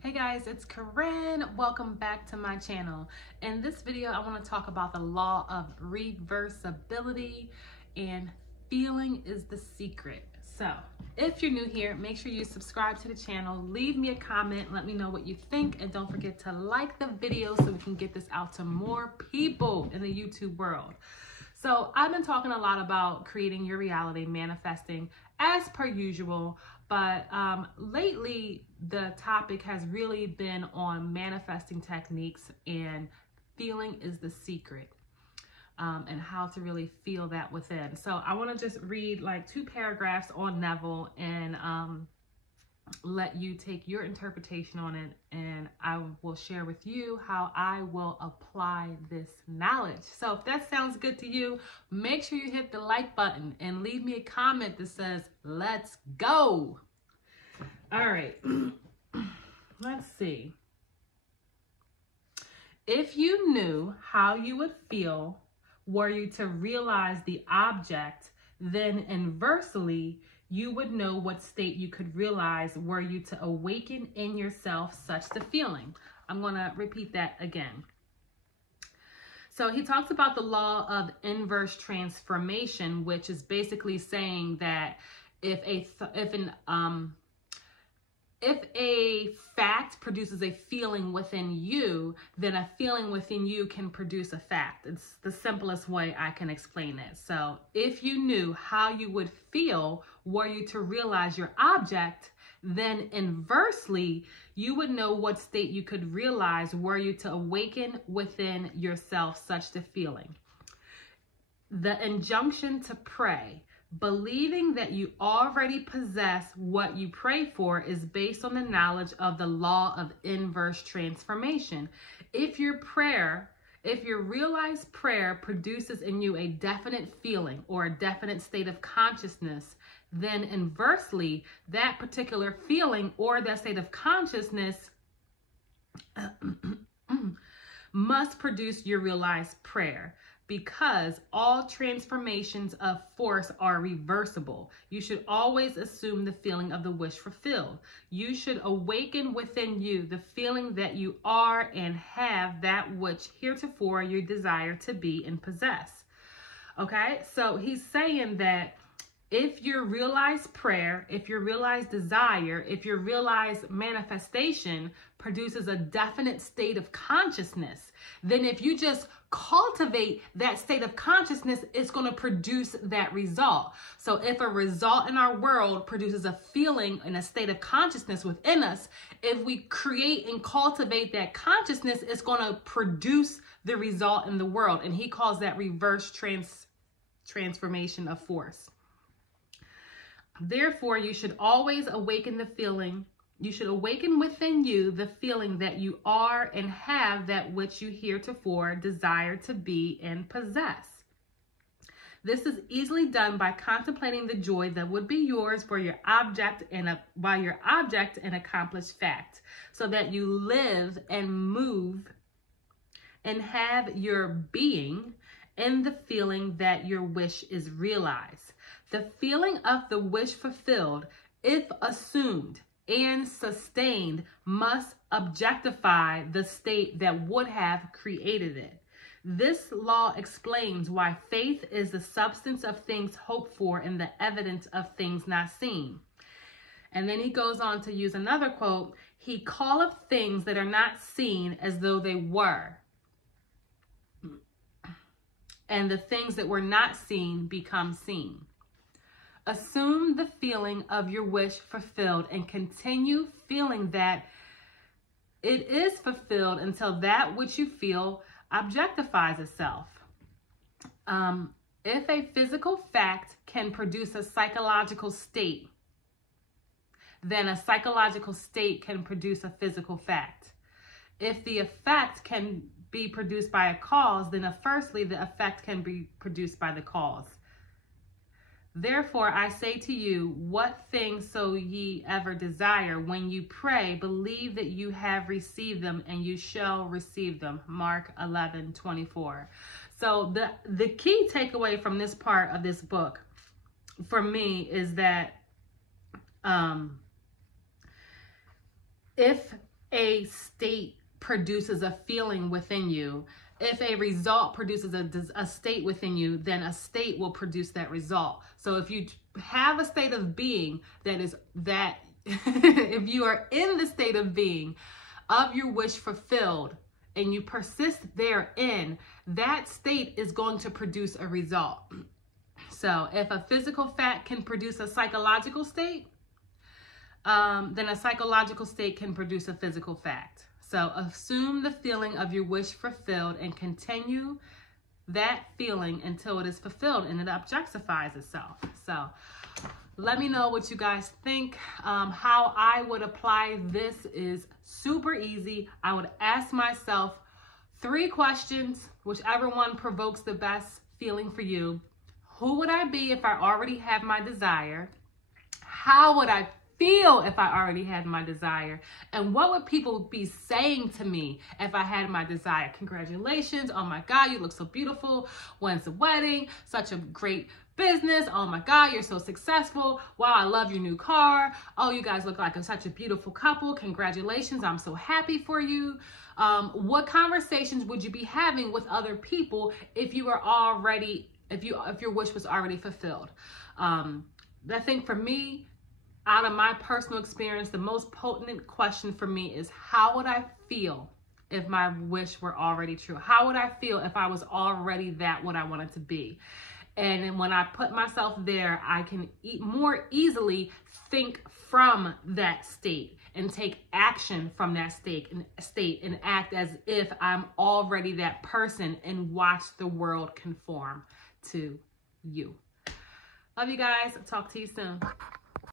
Hey guys, it's Corinne. Welcome back to my channel. In this video, I want to talk about the law of reversibility and feeling is the secret. So if you're new here, make sure you subscribe to the channel, leave me a comment, let me know what you think, and don't forget to like the video so we can get this out to more people in the YouTube world. So I've been talking a lot about creating your reality, manifesting as per usual, but lately the topic has really been on manifesting techniques and feeling is the secret, and how to really feel that within. So I want to just read like 2 paragraphs on Neville and let you take your interpretation on it, and I will share with you how I will apply this knowledge. So if that sounds good to you, make sure you hit the like button and leave me a comment that says, let's go. All right, let's see. If you knew how you would feel were you to realize the object, then inversely, you would know what state you could realize were you to awaken in yourself such the feeling. I'm going to repeat that again. So he talks about the law of inverse transformation, which is basically saying that if a fact produces a feeling within you, then a feeling within you can produce a fact. It's the simplest way I can explain it. So if you knew how you would feel were you to realize your object, then inversely, you would know what state you could realize were you to awaken within yourself such the feeling. The injunction to pray, believing that you already possess what you pray for, is based on the knowledge of the law of inverse transformation. If your realized prayer produces in you a definite feeling or a definite state of consciousness, then inversely, that particular feeling or that state of consciousness must produce your realized prayer. Because all transformations of force are reversible, you should always assume the feeling of the wish fulfilled. You should awaken within you the feeling that you are and have that which heretofore you desire to be and possess. Okay, so he's saying that if your realized prayer, if your realized desire, if your realized manifestation produces a definite state of consciousness, then if you just cultivate that state of consciousness, it's going to produce that result. So if a result in our world produces a feeling and a state of consciousness within us, if we create and cultivate that consciousness, it's going to produce the result in the world. And he calls that reverse transformation of force. Therefore, you should always awaken the feeling. You should awaken within you the feeling that you are and have that which you heretofore desire to be and possess. This is easily done by contemplating the joy that would be yours for your object and by your object and accomplished fact, so that you live and move and have your being in the feeling that your wish is realized. The feeling of the wish fulfilled, if assumed and sustained, must objectify the state that would have created it. This law explains why faith is the substance of things hoped for and the evidence of things not seen. And then he goes on to use another quote. He calleth things that are not seen as though they were, and the things that were not seen become seen. Assume the feeling of your wish fulfilled and continue feeling that it is fulfilled until that which you feel objectifies itself. If a physical fact can produce a psychological state, then a psychological state can produce a physical fact. If the effect can be produced by a cause, then firstly, the effect can be produced by the cause. Therefore, I say to you, what things so ye ever desire, when you pray, believe that you have received them, and you shall receive them. Mark 11:24. So the key takeaway from this part of this book for me is that if a state produces a feeling within you, if a result produces a state within you, then a state will produce that result. So if you have a state of being if you are in the state of being of your wish fulfilled and you persist therein, that state is going to produce a result. So if a physical fact can produce a psychological state, then a psychological state can produce a physical fact. So assume the feeling of your wish fulfilled and continue that feeling until it is fulfilled and it objectifies itself. So let me know what you guys think. How I would apply this is super easy. I would ask myself 3 questions, whichever one provokes the best feeling for you. Who would I be if I already have my desire? How would I feel if I already had my desire? And what would people be saying to me if I had my desire? Congratulations. Oh my God, you look so beautiful. When's the wedding? Such a great business. Oh my God, you're so successful. Wow, I love your new car. Oh, you guys look like such a beautiful couple. Congratulations. I'm so happy for you. What conversations would you be having with other people if you were already, if your wish was already fulfilled? I think for me, out of my personal experience, the most potent question for me is, how would I feel if my wish were already true? How would I feel if I was already what I wanted to be? And then when I put myself there, I can more easily think from that state and take action from that state and act as if I'm already that person and watch the world conform to you. Love you guys. Talk to you soon.